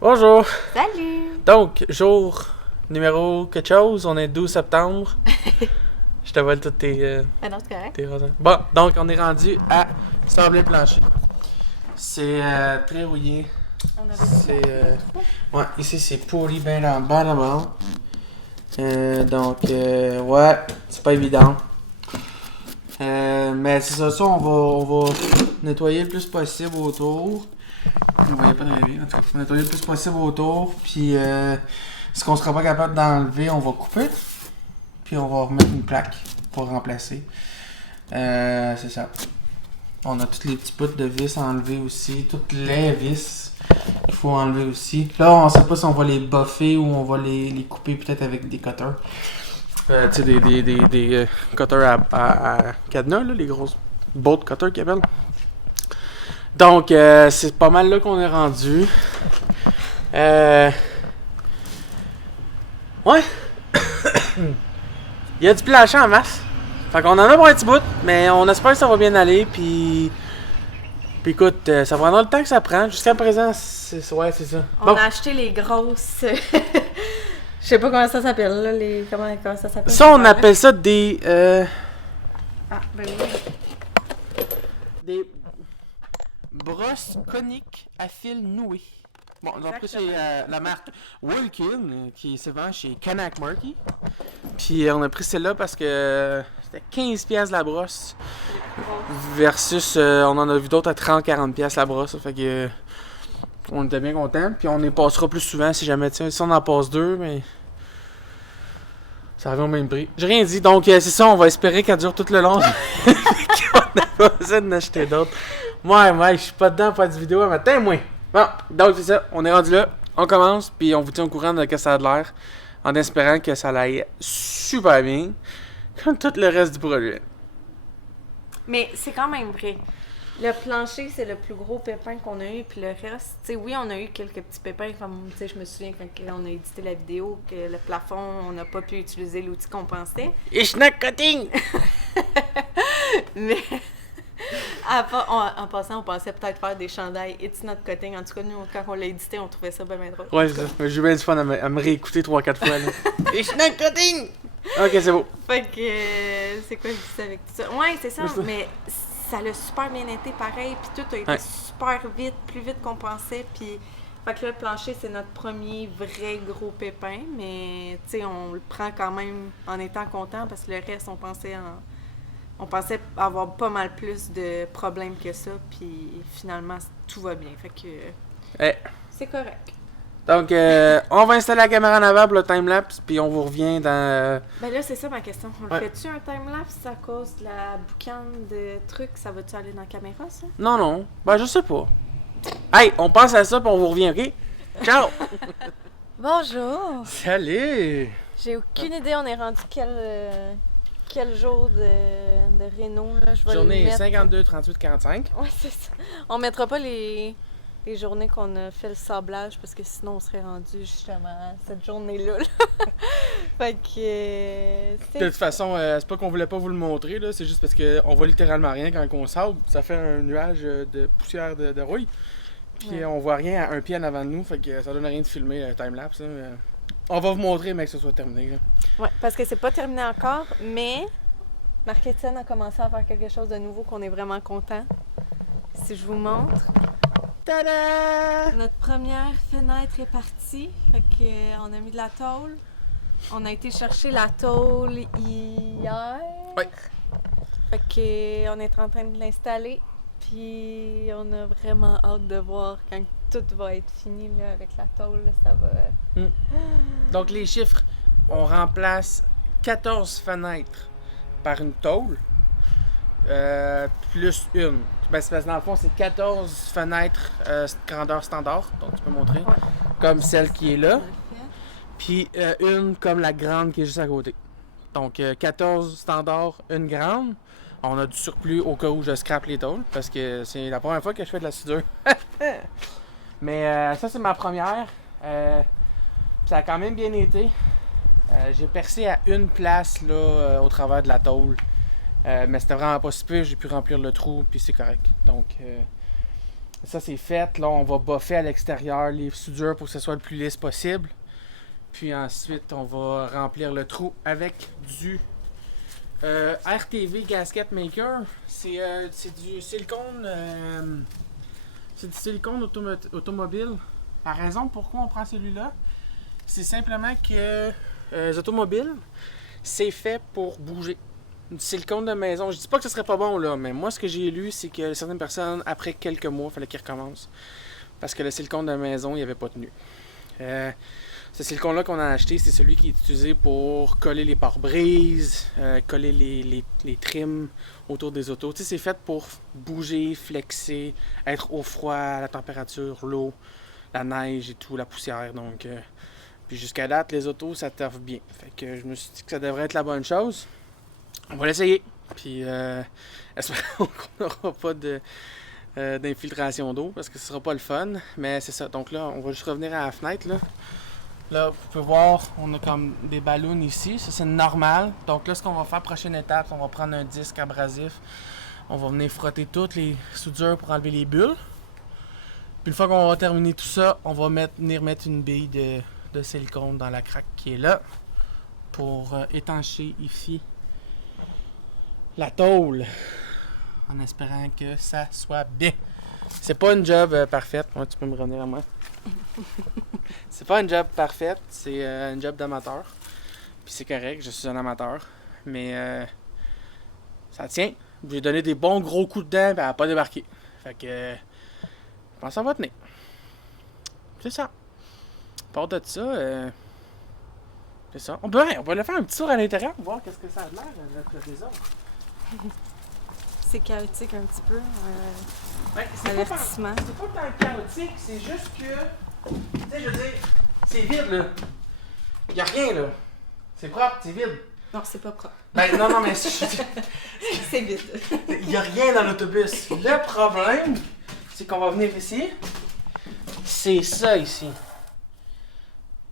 Bonjour! Salut! Donc, jour numéro quelque chose, on est 12 septembre. Je te vole toutes Ah non, c'est correct. tes raisins. Bon, donc on est rendu à Sablé Plancher. C'est très rouillé. On avait C'est. Ouais, ici c'est pourri bien en bas là-bas. Ouais, c'est pas évident. Mais c'est ça, on va nettoyer le plus possible autour. Vous voyez pas de rêver, en tout cas, on va nettoyer le plus possible autour. Puis ce qu'on sera pas capable d'enlever, on va couper. Puis on va remettre une plaque pour remplacer. C'est ça. On a tous les petits bouts de vis à enlever aussi. Toutes les vis qu'il faut enlever aussi. Là, on sait pas si on va les buffer ou on va les couper peut-être avec des cutters. Tu sais, des cutters à cadenas, là, les grosses bolt cutters qu'ils appellent. Donc, c'est pas mal là qu'on est rendu. Ouais. Il y a du plancher en masse. Fait qu'on en a pour un petit bout, mais on espère que ça va bien aller. Puis écoute, ça prendra le temps que ça prend. Jusqu'à présent, c'est ça. On a acheté les grosses. Je sais pas comment ça s'appelle, là. Comment ça s'appelle? Ça, on appelle ça des. Ah, ben oui. Des brosses coniques à fil noué. Bon, donc c'est la marque Wilkin qui se vend chez Kanak Marky. Puis on a pris celle-là parce que c'était 15$ la brosse. Versus, on en a vu d'autres à 30-40$ la brosse. Fait que on était bien contents. Puis on y passera plus souvent si jamais, tiens, si on en passe deux, mais ça revient au même prix. J'ai rien dit, donc c'est ça, on va espérer qu'elle dure tout le long. Qu'on n'a pas besoin d'en acheter d'autres. Moi, je suis pas dedans pour faire du vidéo un matin, moi. Bon, donc c'est ça, on est rendu là, on commence, puis on vous tient au courant de ce que ça a de l'air, en espérant que ça aille super bien, comme tout le reste du projet. Mais c'est quand même vrai. Le plancher, c'est le plus gros pépin qu'on a eu, puis le reste, tu sais, oui, on a eu quelques petits pépins, comme, tu sais, je me souviens quand on a édité la vidéo, que le plafond, on n'a pas pu utiliser l'outil qu'on pensait. Ishnak cutting! Mais en passant, on pensait peut-être faire des chandails It's Not Cutting. En tout cas, nous, quand on l'a édité, on trouvait ça bien drôle. Ouais, c'est ça. J'ai eu bien du fun à me réécouter 3-4 fois. Là. Ishnak cutting! Ok, c'est beau. Fait que, c'est quoi je disais avec tout ça? Ouais, c'est ça, mais ça l'a super bien été pareil, puis tout a été super vite, plus vite qu'on pensait, puis... Fait que là, le plancher, c'est notre premier vrai gros pépin, mais, tu sais, on le prend quand même en étant content, parce que le reste, on pensait avoir pas mal plus de problèmes que ça, puis finalement, tout va bien. Fait que c'est correct. Donc, on va installer la caméra en avant pour le timelapse, puis on vous revient dans... Ben là, c'est ça ma question. On le fait-tu un timelapse à cause de la boucane de trucs? Ça va-tu aller dans la caméra, ça? Non. Ben, je sais pas. Hey, on pense à ça, puis on vous revient, OK? Ciao! Bonjour! Salut! J'ai aucune idée, on est rendu quel jour de réno, là? Je vais Journée mettre... 52, 38, 45. Ouais, c'est ça. On mettra pas les journées qu'on a fait le sablage parce que sinon on serait rendu justement à cette journée-là. Fait que... De toute façon, c'est pas qu'on voulait pas vous le montrer, là, c'est juste parce qu'on voit littéralement rien quand on sable. Ça fait un nuage de poussière de rouille. Puis on voit rien à un pied en avant de nous, fait que ça donne rien de filmer le timelapse. On va vous montrer, mais que ce soit terminé. Là. Ouais, parce que c'est pas terminé encore, mais Marc-Étienne a commencé à faire quelque chose de nouveau qu'on est vraiment content. Si je vous montre... Tada! Notre première fenêtre est partie. Fait que, on a mis de la tôle. On a été chercher la tôle hier. Oui. Fait que, on est en train de l'installer. Puis on a vraiment hâte de voir quand tout va être fini là, avec la tôle. Là, ça va... Donc les chiffres, on remplace 14 fenêtres par une tôle. Plus une. Ben, c'est parce que dans le fond, c'est 14 fenêtres grandeur standard, donc tu peux montrer, comme celle qui est là. Puis une comme la grande qui est juste à côté. Donc 14 standards, une grande. On a du surplus au cas où je scrape les tôles, parce que c'est la première fois que je fais de la soudure. Mais ça, c'est ma première. Ça a quand même bien été. J'ai percé à une place là, au travers de la tôle. Mais c'était vraiment pas si pire, j'ai pu remplir le trou, puis c'est correct. Donc, Ça, c'est fait. Là, on va boffer à l'extérieur les soudures pour que ce soit le plus lisse possible. Puis ensuite, on va remplir le trou avec du RTV Gasket Maker. C'est du silicone. C'est du silicone automobile. La raison pourquoi on prend celui-là, c'est simplement que les automobiles, c'est fait pour bouger. Du silicone de maison. Je dis pas que ce serait pas bon là, mais moi ce que j'ai lu, c'est que certaines personnes, après quelques mois, il fallait qu'ils recommencent. Parce que le silicone de maison, il avait pas tenu. Ce silicone-là qu'on a acheté, c'est celui qui est utilisé pour coller les pare-brises, coller les trims autour des autos. Tu sais, c'est fait pour bouger, flexer, être au froid, à la température, l'eau, la neige et tout, la poussière. Donc, puis jusqu'à date, les autos, ça t'offre bien. Fait que je me suis dit que ça devrait être la bonne chose. On va l'essayer. Puis, espérons qu'on n'aura pas d'infiltration d'eau parce que ce sera pas le fun. Mais c'est ça. Donc là, on va juste revenir à la fenêtre. Là, vous pouvez voir, on a comme des ballons ici. Ça, c'est normal. Donc là, ce qu'on va faire, prochaine étape, on va prendre un disque abrasif. On va venir frotter toutes les soudures pour enlever les bulles. Puis une fois qu'on va terminer tout ça, on va venir mettre une bille de silicone dans la craque qui est là pour étancher ici la tôle en espérant que ça soit bien. C'est pas une job parfaite. Ouais, tu peux me revenir à moi. C'est pas une job parfaite, c'est une job d'amateur. Puis c'est correct, je suis un amateur. Mais ça tient. J'ai donné des bons gros coups de dents, puis elle n'a pas débarqué. Fait que je pense que ça va tenir. C'est ça. À part de ça, c'est ça. On peut aller faire un petit tour à l'intérieur pour voir qu'est-ce que ça a l'air, notre désordre. C'est chaotique un petit peu. Ouais, c'est pas tant chaotique, c'est juste que, tu sais, je veux dire, c'est vide, là. Il n'y a rien, là. C'est propre, c'est vide. Non, c'est pas propre. Ben, non, mais c'est vide. Il n'y a rien dans l'autobus. Le problème, c'est qu'on va venir ici. C'est ça, ici.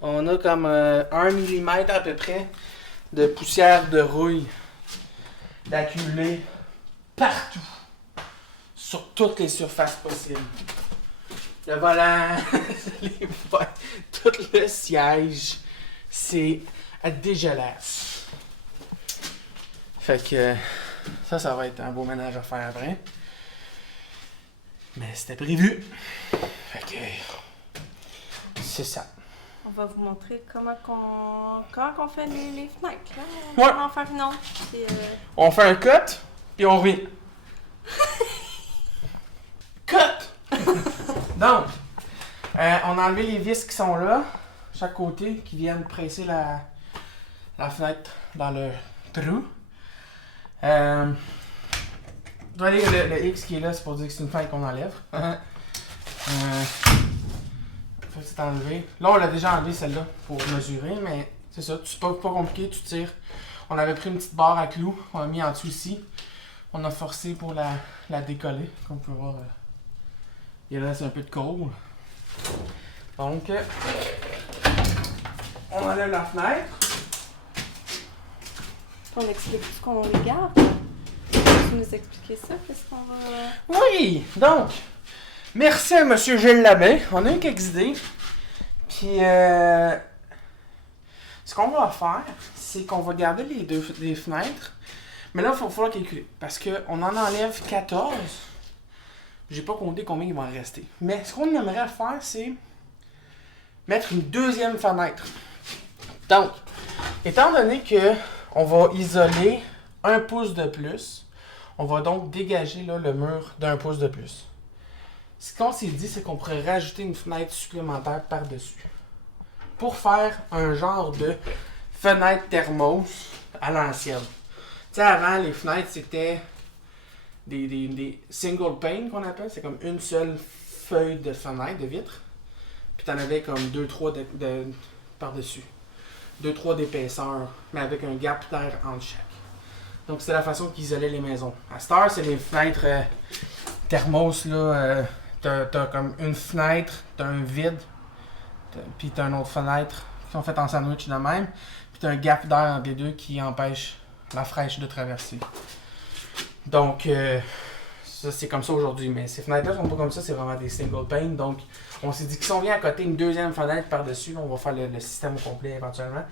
On a comme 1 mm à peu près de poussière de rouille d'accumuler partout. Sur toutes les surfaces possibles. Le volant, tout le siège, c'est dégueulasse. Fait que ça va être un beau ménage à faire après. Mais c'était prévu. Fait que c'est ça. On va vous montrer comment qu'on fait les fenêtres. Là. On Ouais. va en faire une autre. Puis, On fait un cut, puis on revient. Cut! Donc, on a enlevé les vis qui sont là, chaque côté, qui viennent presser la fenêtre dans le trou. Le X qui est là, c'est pour dire que c'est une fenêtre qu'on enlève. C'est enlevé. Là, on l'a déjà enlevé celle-là pour mesurer, mais c'est ça, c'est pas compliqué, tu tires. On avait pris une petite barre à clous, on a mis en dessous ici. On a forcé pour la décoller, comme on peut voir. Il reste un peu de colle. Donc, on enlève la fenêtre. on explique ce qu'on regarde. Tu nous expliquer ça? Qu'est-ce qu'on va... Oui! Donc, merci à M. Gilles Labin. On a eu quelques idées. Puis, ce qu'on va faire, c'est qu'on va garder les fenêtres. Mais là, il va falloir calculer. Parce qu'on en enlève 14. J'ai pas compté combien il va en rester. Mais ce qu'on aimerait faire, c'est mettre une deuxième fenêtre. Donc, étant donné que on va isoler 1 pouce de plus, on va donc dégager là, le mur d'1 pouce de plus. Ce qu'on s'est dit, c'est qu'on pourrait rajouter une fenêtre supplémentaire par-dessus. Pour faire un genre de fenêtre thermos à l'ancienne. Tu sais, avant, les fenêtres, c'était des single pane qu'on appelle. C'est comme une seule feuille de fenêtre, de vitre. Puis t'en avais comme 2-3 par-dessus. 2-3 d'épaisseur, mais avec un gap d'air entre chaque. Donc c'est la façon qu'ils isolaient les maisons. À cette heure, c'est les fenêtres thermos, là. T'as comme une fenêtre, t'as un vide, puis t'as une autre fenêtre qui sont faites en sandwich de même. Puis t'as un gap d'air entre les deux qui empêche la fraîche de traverser. Donc, ça, c'est comme ça aujourd'hui. Mais ces fenêtres-là sont pas comme ça, c'est vraiment des single pane. Donc, on s'est dit que si on vient à côté une deuxième fenêtre par-dessus, on va faire le système au complet éventuellement.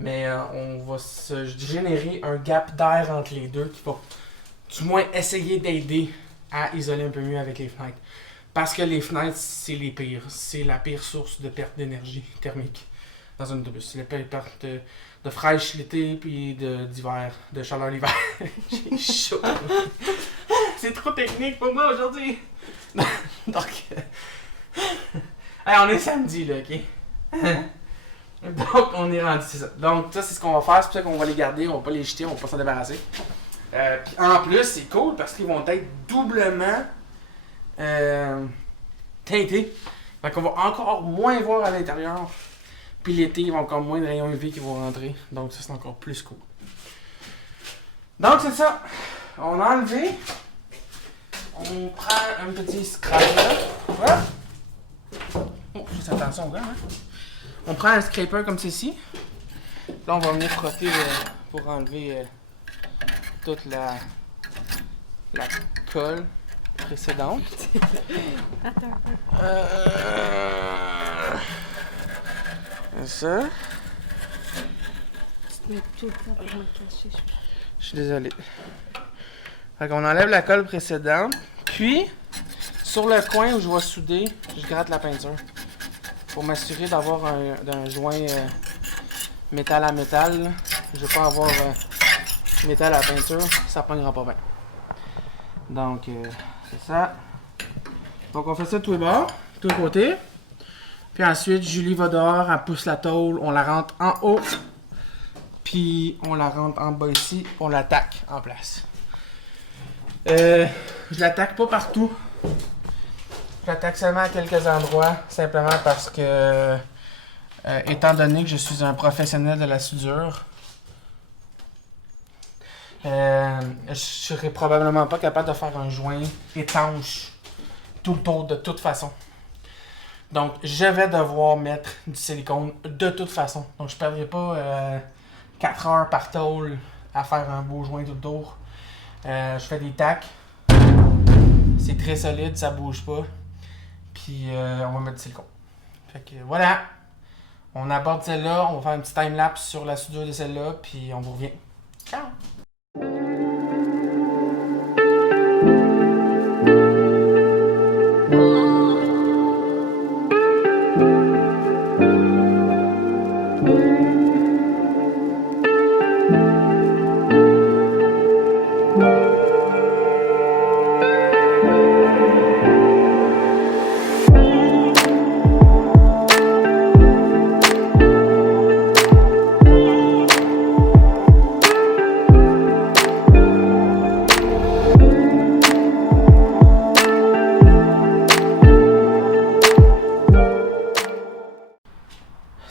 Mais on va se générer un gap d'air entre les deux qui va du moins essayer d'aider à isoler un peu mieux avec les fenêtres. Parce que les fenêtres, c'est les pires. C'est la pire source de perte d'énergie thermique dans un autobus. C'est la pire perte de fraîche l'été puis d'hiver, de chaleur l'hiver. J'ai chaud. C'est trop technique pour moi aujourd'hui. Donc, hey, on est samedi là, ok? Donc, on est rendu, c'est ça. Donc, ça, c'est ce qu'on va faire. C'est pour ça qu'on va les garder. On va pas les jeter, on va pas s'en débarrasser. Puis en plus, c'est cool parce qu'ils vont être doublement teintés. Fait qu'on va encore moins voir à l'intérieur. Puis l'été, il va encore moins de rayons UV qui vont rentrer. Donc, ça, c'est encore plus cool. Donc, c'est ça. On a enlevé. On prend un petit scraper. Voilà. Oh, juste attention, gars, hein? On prend un scraper comme ceci. Là, on va venir frotter pour enlever toute la colle précédente. Attends. Ça. Tu te mets tout le temps pour me cacher. Je suis désolé. Fait qu'on enlève la colle précédente. Puis, sur le coin où je vais souder, je gratte la peinture. Pour m'assurer d'avoir un joint métal à métal. Là. Je ne veux pas avoir métal à peinture, ça ne pognera pas bien. Donc, c'est ça. Donc, on fait ça de tous les bords, de tous les côtés. Puis ensuite, Julie va dehors, elle pousse la tôle, on la rentre en haut. Puis, on la rentre en bas ici, on l'attaque en place. Je l'attaque pas partout. Je l'attaque seulement à quelques endroits, simplement parce que, étant donné que je suis un professionnel de la soudure, je serais probablement pas capable de faire un joint étanche tout le tour de toute façon. Donc, je vais devoir mettre du silicone de toute façon. Donc, je ne perdrai pas 4 heures par tôle à faire un beau joint tout le tour. Je fais des tacs. C'est très solide, ça bouge pas. Puis, on va mettre du silicone. Fait que voilà. On aborde celle-là. On va faire un petit time-lapse sur la soudure de celle-là. Puis, on vous revient. Ciao!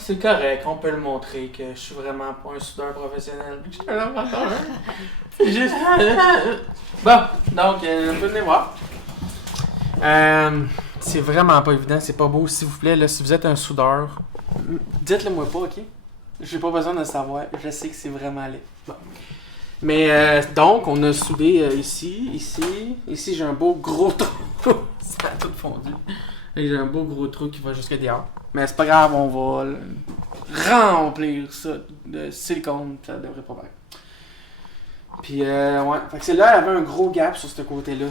C'est correct, on peut le montrer que je suis vraiment pas un soudeur professionnel. Je suis un amateur. Juste... Bon, donc, on peut venir voir. C'est vraiment pas évident, c'est pas beau. S'il vous plaît, là, si vous êtes un soudeur, dites-le moi pas, ok? J'ai pas besoin de le savoir, je sais que c'est vraiment laid. Bon. Mais donc, on a soudé ici j'ai un beau gros trou. Ça a tout fondu. Et j'ai un beau gros trou qui va jusqu'à dehors. Mais c'est pas grave, on va remplir ça de silicone, ça devrait pas mal. Puis ouais, fait que celle-là, elle avait un gros gap sur ce côté-là.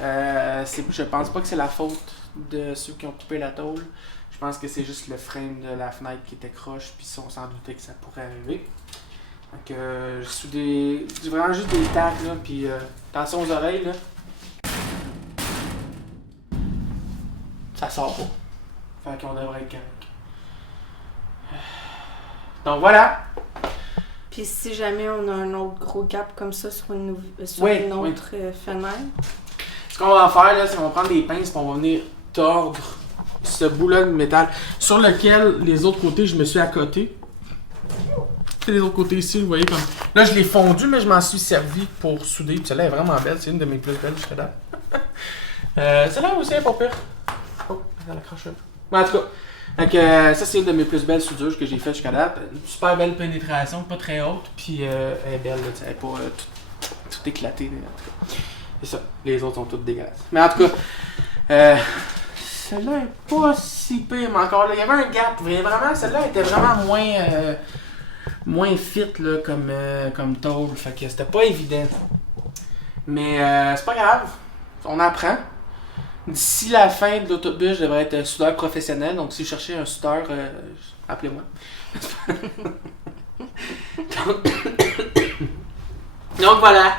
Je pense pas que c'est la faute de ceux qui ont coupé la tôle. Je pense que c'est juste le frame de la fenêtre qui était croche, puis on s'en doutait que ça pourrait arriver. Fait que j'ai soudé vraiment juste des tacs, là, puis attention aux oreilles, là. Ça sort pas. Fait qu'on devrait être correct. Donc voilà. Puis si jamais on a un autre gros gap comme ça sur une autre fenêtre. Ce qu'on va faire, là, c'est qu'on va prendre des pinces et on va venir tordre ce bout-là de métal sur lequel les autres côtés, je me suis accoté. Les autres côtés ici, vous voyez comme... Là, je l'ai fondu, mais je m'en suis servi pour souder. Puis celle-là est vraiment belle. C'est une de mes plus belles jusqu'à date. Celle-là aussi, elle est pas pire. Oh, elle accroche un peu. Mais en tout cas, donc, ça, c'est une de mes plus belles soudures que j'ai faites jusqu'à date. Une super belle pénétration, pas très haute. Puis elle est belle, là, elle n'est pas tout éclaté. En tout cas. C'est ça. Les autres sont toutes dégueulasses. Mais en tout cas, celle-là est pas si pire, mais encore là, il y avait un gap. Vraiment, celle-là était vraiment moins fit là, comme tôle. Fait que c'était pas évident. Mais c'est pas grave. On apprend. D'ici la fin de l'autobus, je devrais être soudeur professionnel. Donc, si vous cherchez un soudeur, appelez-moi. donc voilà.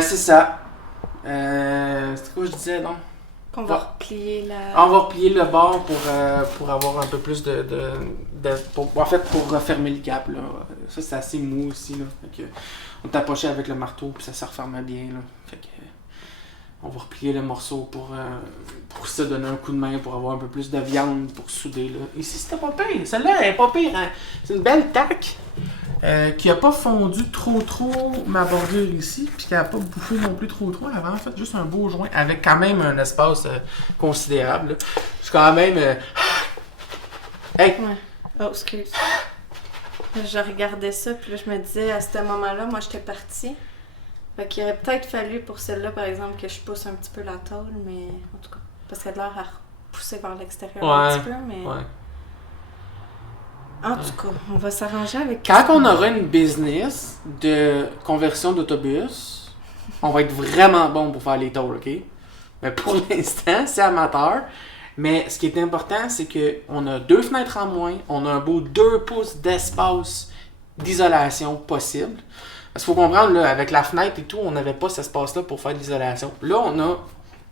C'est ça. C'est quoi je disais, non? Qu'on va replier On va replier le bord pour avoir un peu plus pour refermer le cap. Là. Ça, c'est assez mou aussi. Là. Fait que, on t'approchait avec le marteau puis ça se refermait bien. Là. Fait que, on va replier le morceau pour se donner un coup de main, pour avoir un peu plus de viande pour souder. Là. Ici, c'était pas pire. Celle-là, elle est pas pire. Hein? C'est une belle taque qui a pas fondu trop ma bordure ici, puis qui a pas bouffé non plus trop. Elle avait en fait juste un beau joint avec quand même un espace considérable. Là. Je suis quand même... Hey! Ouais. Oh, excuse. Je regardais ça, puis là, je me disais, à ce moment-là, moi, j'étais partie. Fait qu'il aurait peut-être fallu pour celle-là, par exemple, que je pousse un petit peu la tôle, mais en tout cas, parce qu'elle a l'air à repousser vers l'extérieur un petit peu, mais... Ouais. En tout cas, on va s'arranger avec... Quand on aura une business de conversion d'autobus, on va être vraiment bon pour faire les tôles, OK? Mais pour l'instant, c'est amateur. Mais ce qui est important, c'est qu'on a 2 fenêtres en moins, on a un beau 2 pouces d'espace d'isolation possible. Parce qu'il faut comprendre, là, avec la fenêtre et tout, on n'avait pas cet espace-là pour faire de l'isolation. Là, on a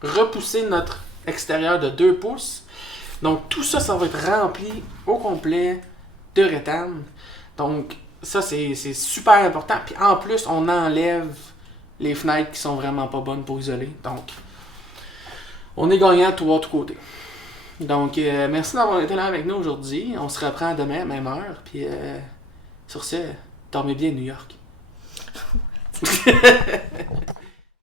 repoussé notre extérieur de 2 pouces. Donc, tout ça, ça va être rempli au complet de rétane. Donc, ça, c'est super important. Puis en plus, on enlève les fenêtres qui sont vraiment pas bonnes pour isoler. Donc, on est gagnant de tous côtés. Donc, merci d'avoir été là avec nous aujourd'hui. On se reprend demain à même heure. Puis, sur ce, dormez bien New York.